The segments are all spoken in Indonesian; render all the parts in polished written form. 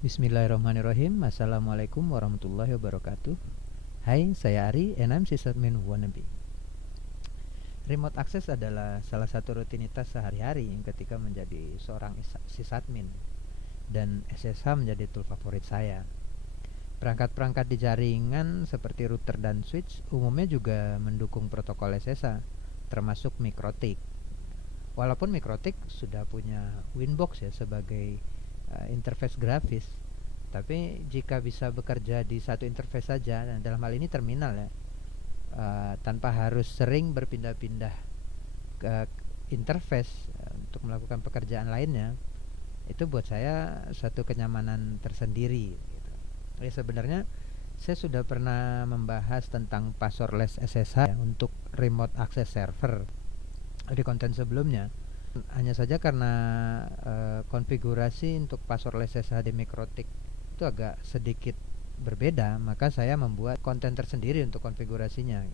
Bismillahirrahmanirrahim. Assalamualaikum warahmatullahi wabarakatuh. Hai, saya Ari and I'm sysadmin wannabe. Remote access adalah salah satu rutinitas sehari-hari ketika menjadi seorang sysadmin, dan SSH menjadi tool favorit saya. Perangkat-perangkat di jaringan seperti router dan switch umumnya juga mendukung protokol SSH, termasuk MikroTik. Walaupun MikroTik sudah punya Winbox ya sebagai interface grafis, tapi jika bisa bekerja di satu interface saja, dan dalam hal ini terminal ya, tanpa harus sering berpindah-pindah ke interface untuk melakukan pekerjaan lainnya, itu buat saya satu kenyamanan tersendiri gitu. Sebenarnya saya sudah pernah membahas tentang passwordless SSH ya, untuk remote access server di konten sebelumnya. Hanya saja karena konfigurasi untuk passwordless SSH di MikroTik itu agak sedikit berbeda, maka saya membuat konten tersendiri untuk konfigurasinya.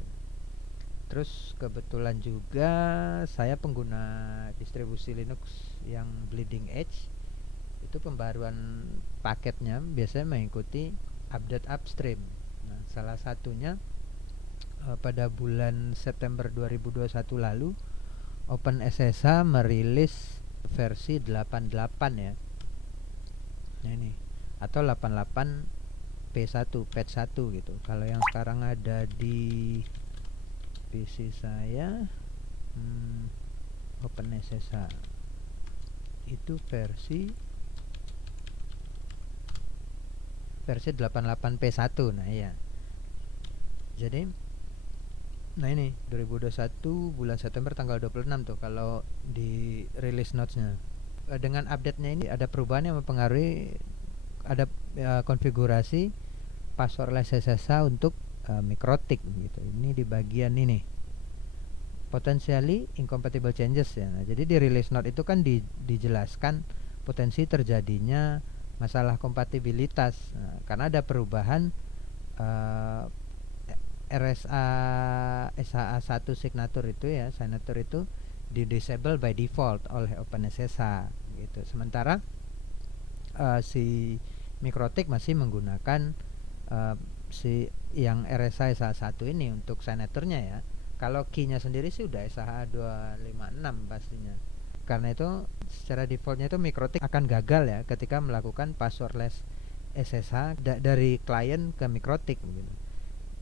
Terus kebetulan juga saya pengguna distribusi Linux yang bleeding edge. Itu pembaruan paketnya biasanya mengikuti update upstream. Nah, salah satunya pada bulan September 2021 lalu OpenSSH merilis versi 88 ya. Nah ini, atau 88 P1, patch 1 gitu. Kalau yang sekarang ada di PC saya OpenSSH itu versi 88 P1. Nah iya. Jadi nah ini 2021 bulan September tanggal 26 tuh kalau di release notes-nya. Dengan update-nya ini ada perubahan yang mempengaruhi ada konfigurasi passwordless SSH untuk MikroTik gitu. Ini di bagian ini potentially incompatible changes ya. Nah, jadi di release note itu kan dijelaskan potensi terjadinya masalah kompatibilitas. Nah, karena ada perubahan RSA SHA-1 signature itu ya, signature itu di disable by default oleh OpenSSH gitu. Sementara si MikroTik masih menggunakan si yang RSA SHA-1 ini untuk signaturenya ya. Kalau key-nya sendiri sih udah SHA-256 pastinya. Karena itu secara defaultnya itu MikroTik akan gagal ya ketika melakukan passwordless SSH dari klien ke MikroTik gitu.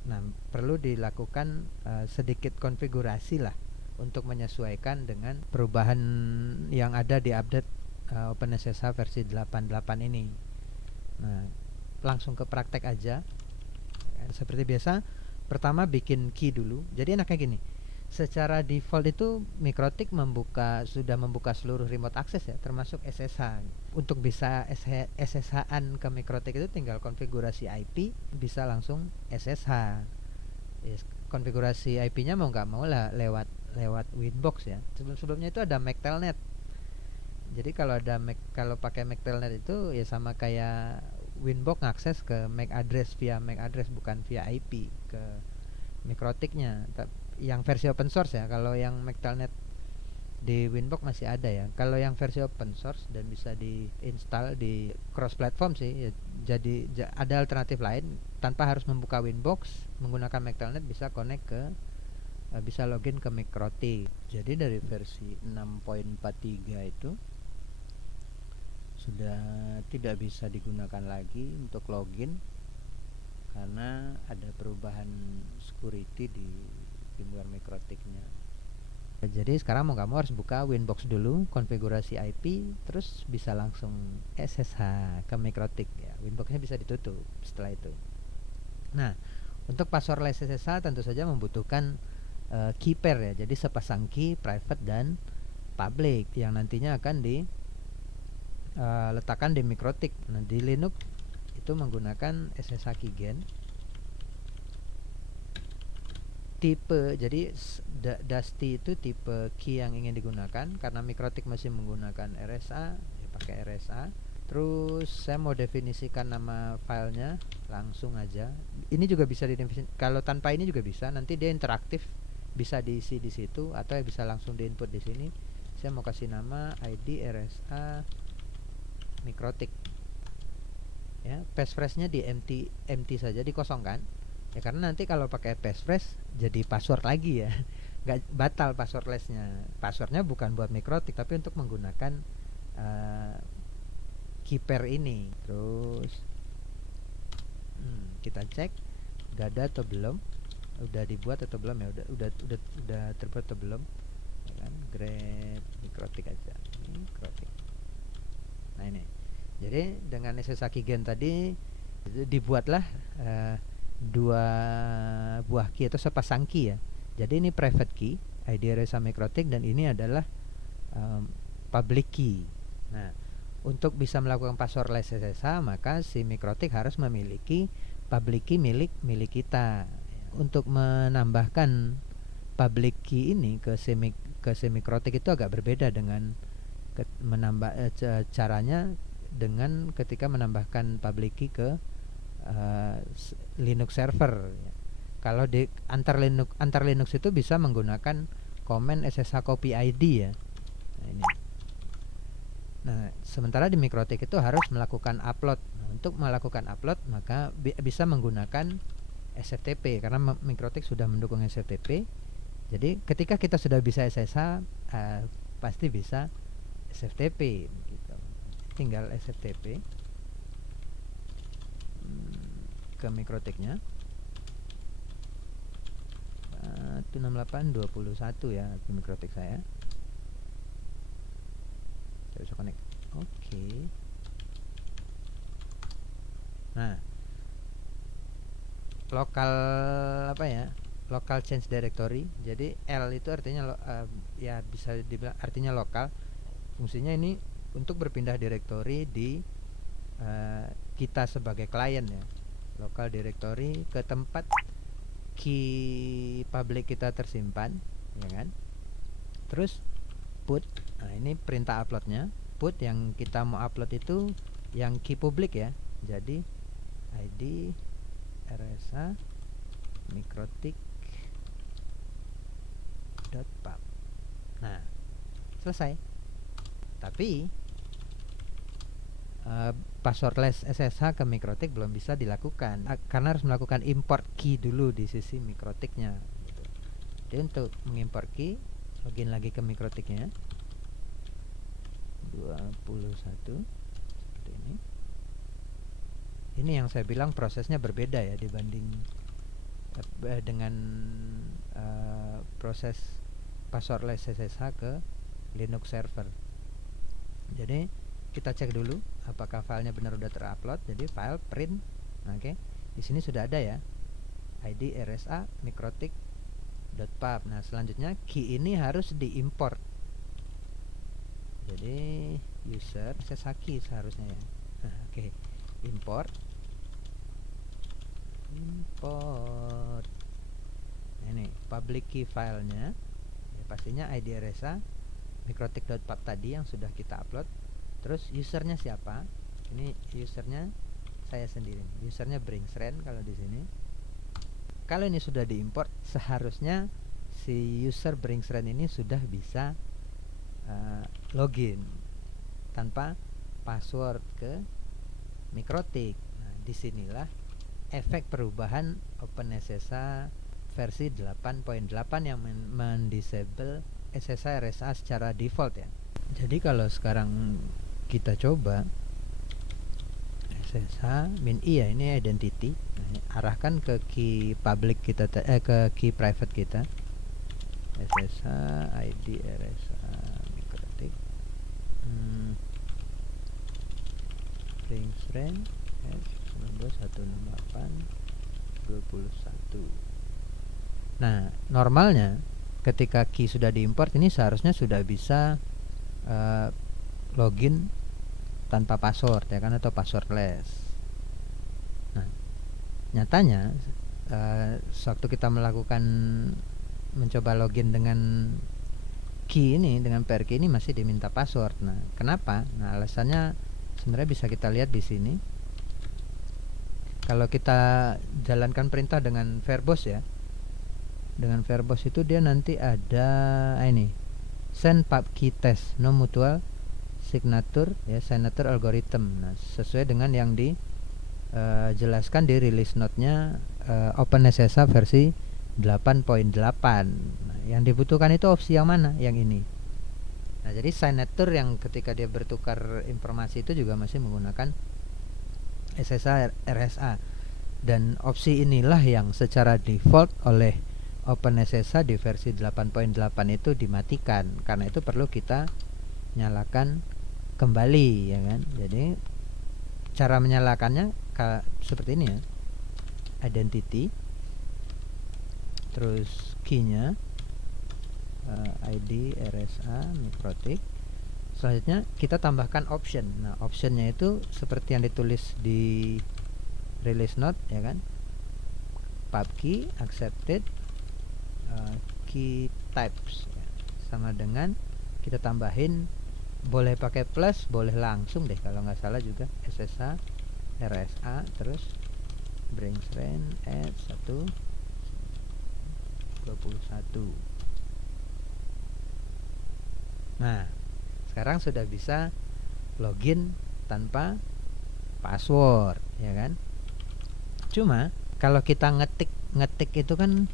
Nah, perlu dilakukan sedikit konfigurasi lah untuk menyesuaikan dengan perubahan yang ada di update OpenSSH versi 88 ini. Nah, langsung ke praktek aja. Seperti biasa, pertama bikin key dulu. Jadi enaknya gini. Secara default itu MikroTik sudah membuka seluruh remote access ya, termasuk SSH. Untuk bisa SSH-an ke MikroTik itu tinggal konfigurasi IP, bisa langsung SSH. Konfigurasi IP-nya mau nggak mau lah lewat Winbox ya. Sebelumnya itu ada MAC Telnet. Jadi kalau pakai MAC Telnet itu ya sama kayak Winbox ngakses ke MAC address via MAC address, bukan via IP ke MikroTiknya. Yang versi open source ya. Kalau yang MAC Telnet di Winbox masih ada ya. Kalau yang versi open source dan bisa diinstal di cross platform sih ya, jadi ada alternatif lain tanpa harus membuka Winbox, menggunakan MAC Telnet bisa connect ke bisa login ke MikroTik. Jadi dari versi 6.43 itu sudah tidak bisa digunakan lagi untuk login karena ada perubahan security di firmware MikroTiknya. Jadi sekarang mau nggak mau harus buka Winbox dulu, konfigurasi IP, terus bisa langsung SSH ke MikroTik ya. Winboxnya bisa ditutup setelah itu. Nah, untuk passwordless SSH tentu saja membutuhkan key pair ya. Jadi sepasang key private dan public yang nantinya akan letakkan di MikroTik. Nah, di Linux itu menggunakan SSH keygen tipe, jadi Dusty itu tipe key yang ingin digunakan. Karena MikroTik masih menggunakan RSA ya, pakai RSA. Terus saya mau definisikan nama filenya langsung aja. Ini juga bisa didefinisikan, kalau tanpa ini juga bisa, nanti dia interaktif, bisa diisi di situ atau bisa langsung diinput di sini. Saya mau kasih nama ID RSA MikroTik. ya, passphrase-nya di empty saja, dikosongkan ya, karena nanti kalau pakai passphrase jadi password lagi ya. Nggak, batal passwordless-nya. Passwordnya bukan buat mikrotik tapi untuk menggunakan key pair ini. Terus kita cek udah ada atau belum, udah dibuat atau belum ya, udah terbuat atau belum ya kan. Grep mikrotik aja, ini mikrotik. Nah ini, jadi dengan SSH keygen tadi dibuatlah dua buah key atau sepasang key ya. Jadi ini private key ID RSA mikrotik, dan ini adalah public key. Nah, untuk bisa melakukan passwordless SSH maka si mikrotik harus memiliki public key milik kita. Untuk menambahkan public key ini ke si mikrotik itu agak berbeda dengan caranya dengan ketika menambahkan public key ke Linux server. Kalau di antar Linux itu bisa menggunakan command SSH copy ID ya. Nah, ini. Nah, sementara di mikrotik itu harus melakukan upload. Nah, untuk melakukan upload maka bisa menggunakan SFTP, karena mikrotik sudah mendukung SFTP. Jadi ketika kita sudah bisa SSH pasti bisa SFTP gitu. Tinggal SFTP ke mikrotiknya. 168.21 ya mikrotik saya. Saya bisa connect. Oke. Nah, lokal apa ya? Local change directory. Jadi L itu artinya ya bisa dibilang artinya lokal. Fungsinya ini untuk berpindah directory di kita sebagai klien ya. Local directory ke tempat key public kita tersimpan, ya kan? Terus put, nah ini perintah uploadnya. Put yang kita mau upload itu yang key public ya. Jadi ID RSA mikrotik.pub. Nah, selesai. Tapi passwordless SSH ke mikrotik belum bisa dilakukan karena harus melakukan import key dulu di sisi mikrotiknya gitu. Jadi untuk mengimport key, login lagi ke mikrotiknya 21 seperti ini. Ini yang saya bilang prosesnya berbeda ya dibanding dengan proses passwordless SSH ke Linux server. Jadi kita cek dulu apakah filenya benar udah terupload. Jadi file print. Oke. Di sini sudah ada ya. ID RSA mikrotik.pub. Nah, selanjutnya key ini harus diimport. Jadi user SSH key seharusnya ya. Nah, oke. Import. Nah, ini public key filenya. Ya, pastinya ID RSA mikrotik.pub tadi yang sudah kita upload. Terus usernya siapa? Ini usernya saya sendiri. Usernya Bringsren kalau di sini. Kalau ini sudah diimport, seharusnya si user Bringsren ini sudah bisa login tanpa password ke mikrotik. Nah, disinilah efek perubahan OpenSSH versi 8.8 yang mendisable SSH RSA secara default ya. Jadi kalau sekarang kita coba SSH -i ya, ini identity. Nah, arahkan ke key public kita ke key private kita. SSH ID RSA mikrotik. Bringsren 1916821. Nah, normalnya ketika key sudah diimport ini seharusnya sudah bisa login tanpa password ya kan, atau passwordless. Nah, nyatanya sewaktu kita mencoba login dengan key ini, dengan pair key ini masih diminta password. Nah, kenapa? Nah, alasannya sebenarnya bisa kita lihat di sini. Kalau kita jalankan perintah dengan verbose ya, dengan verbose itu dia nanti ada ini send pub key test no mutual signature ya, signature algorithm. Nah, sesuai dengan yang di jelaskan di release note-nya OpenSSH versi 8.8. Nah, yang dibutuhkan itu opsi yang mana? Yang ini. Nah, jadi signature yang ketika dia bertukar informasi itu juga masih menggunakan SSH RSA. Dan opsi inilah yang secara default oleh OpenSSH di versi 8.8 itu dimatikan. Karena itu perlu kita nyalakan kembali, ya kan. Jadi cara menyalakannya seperti ini ya. Identity, terus key-nya ID RSA Mikrotik. Selanjutnya kita tambahkan option. Nah, optionnya itu seperti yang ditulis di release note, ya kan. Pub key accepted, key types ya. Sama dengan kita tambahin, boleh pakai plus, boleh langsung deh kalau nggak salah juga, SSH RSA, terus brings range add 1.21. Nah, sekarang sudah bisa login tanpa password, ya kan. Cuma kalau kita ngetik itu kan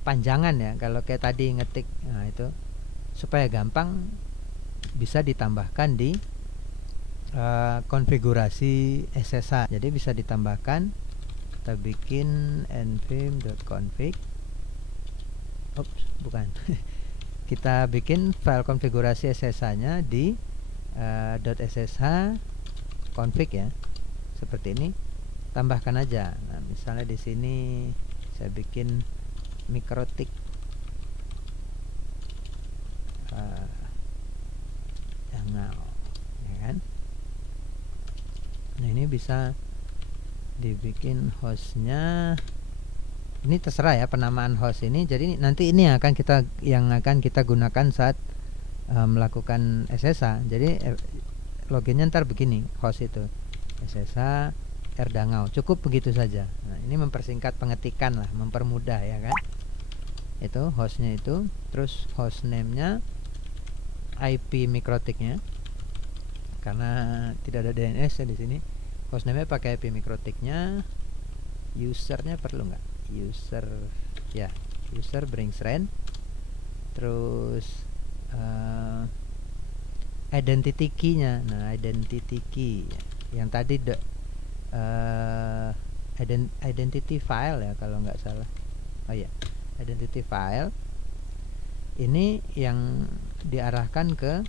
kepanjangan ya. Kalau kayak tadi ngetik, nah itu supaya gampang bisa ditambahkan di konfigurasi SSH. Jadi bisa ditambahkan, kita bikin nvim.config. Oops, bukan. Kita bikin file konfigurasi SSH-nya di .ssh config ya. Seperti ini. Tambahkan aja. Nah, misalnya di sini saya bikin Mikrotik Dangau, ya kan. Nah, ini bisa dibikin hostnya. Ini terserah ya penamaan host ini. Jadi nanti ini akan kita gunakan saat melakukan SSH. Jadi loginnya ntar begini, host itu SSH Dangau. Cukup begitu saja. Nah, ini mempersingkat pengetikan lah, mempermudah ya kan. Itu hostnya itu, terus hostname-nya IP Mikrotiknya. Karena tidak ada DNS ya di sini. Hostname-nya pakai IP Mikrotiknya. Usernya perlu nggak? User ya, user brings range. Terus identity key-nya. Nah, identity key yang tadi identity file ya kalau nggak salah. Oh ya, identity file ini yang diarahkan ke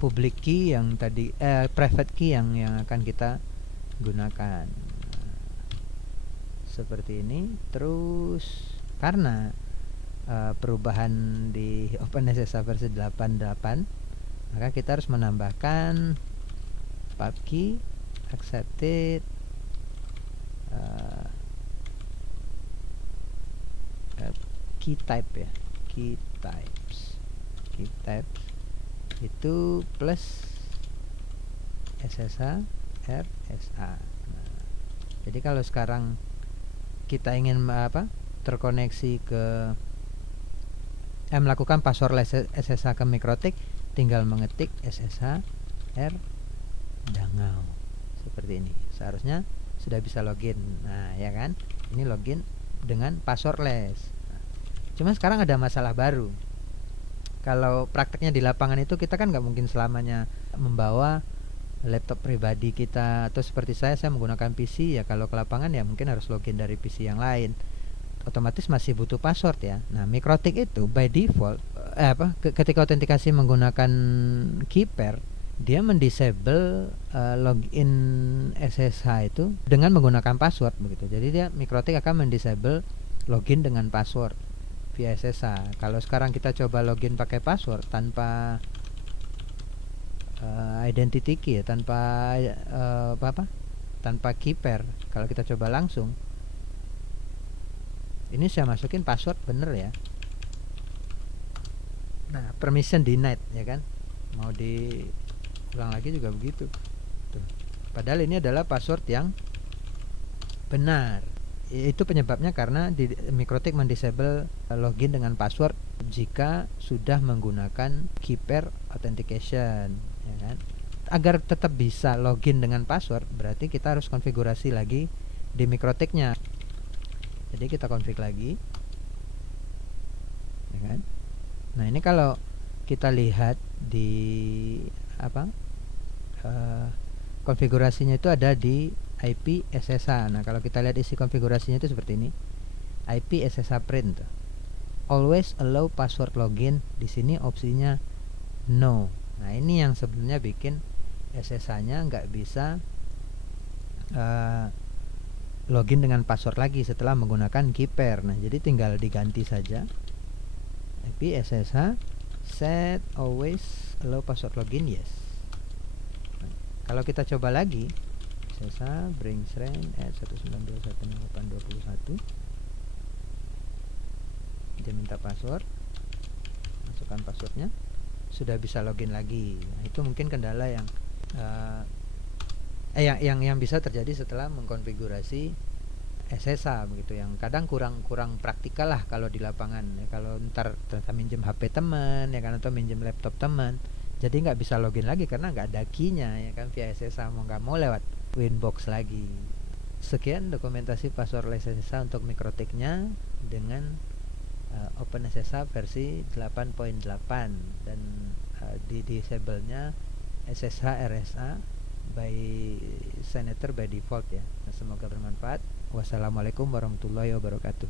public key yang tadi, private key yang akan kita gunakan. Seperti ini. Terus karena perubahan di OpenSSH versi 8.8, maka kita harus menambahkan pub key accepted key type ya, key types itu plus SSH RSA. Nah, jadi kalau sekarang kita ingin terkoneksi ke melakukan password SSH ke Mikrotik, tinggal mengetik SSH Dangau seperti ini. Seharusnya sudah bisa login. Nah, ya kan? Ini login dengan passwordless. Nah, cuma sekarang ada masalah baru. Kalau prakteknya di lapangan itu kita kan nggak mungkin selamanya membawa laptop pribadi kita, atau seperti saya menggunakan PC ya. Kalau ke lapangan ya mungkin harus login dari PC yang lain, otomatis masih butuh password ya. Nah, Mikrotik itu by default ketika autentikasi menggunakan key pair, dia mendisable login SSH itu dengan menggunakan password begitu. Jadi dia Mikrotik akan mendisable login dengan password via SSH. Kalau sekarang kita coba login pakai password tanpa identity key ya, tanpa tanpa key pair, kalau kita coba langsung, ini saya masukin password bener ya. Nah, permission denied ya kan, mau diulang lagi juga begitu tuh. Padahal ini adalah password yang benar. Itu penyebabnya karena Mikrotik mendisable login dengan password jika sudah menggunakan key pair authentication, ya kan. agar tetap bisa login dengan password, berarti kita harus konfigurasi lagi di MikroTik-nya. Jadi kita config lagi, ya kan? Nah ini kalau kita lihat di apa konfigurasinya itu ada di IP SSH. Nah kalau kita lihat isi konfigurasinya itu seperti ini, IP SSH print, always allow password login. Di sini opsinya no. Nah ini yang sebenarnya bikin SSH-nya nggak bisa login dengan password lagi setelah menggunakan key pair. Nah jadi tinggal diganti saja IP SSH set always allow password login yes. Nah, kalau kita coba lagi SSH bring strength at 192.168.21, dia minta password, masukkan passwordnya, sudah bisa login lagi. Nah, itu mungkin kendala yang bisa terjadi setelah mengkonfigurasi SSH begitu, yang kadang kurang praktikal lah kalau di lapangan ya. Kalau ntar ternyata minjem HP teman ya kan, atau minjem laptop teman, jadi nggak bisa login lagi karena nggak ada key-nya ya kan, via SSH mau nggak mau lewat Winbox lagi. Sekian dokumentasi password SSH untuk MikroTik-nya dengan OpenSSH versi 8.8 dan di disable-nya SSH RSA by Senator by default ya. Semoga bermanfaat. Wassalamualaikum warahmatullahi wabarakatuh.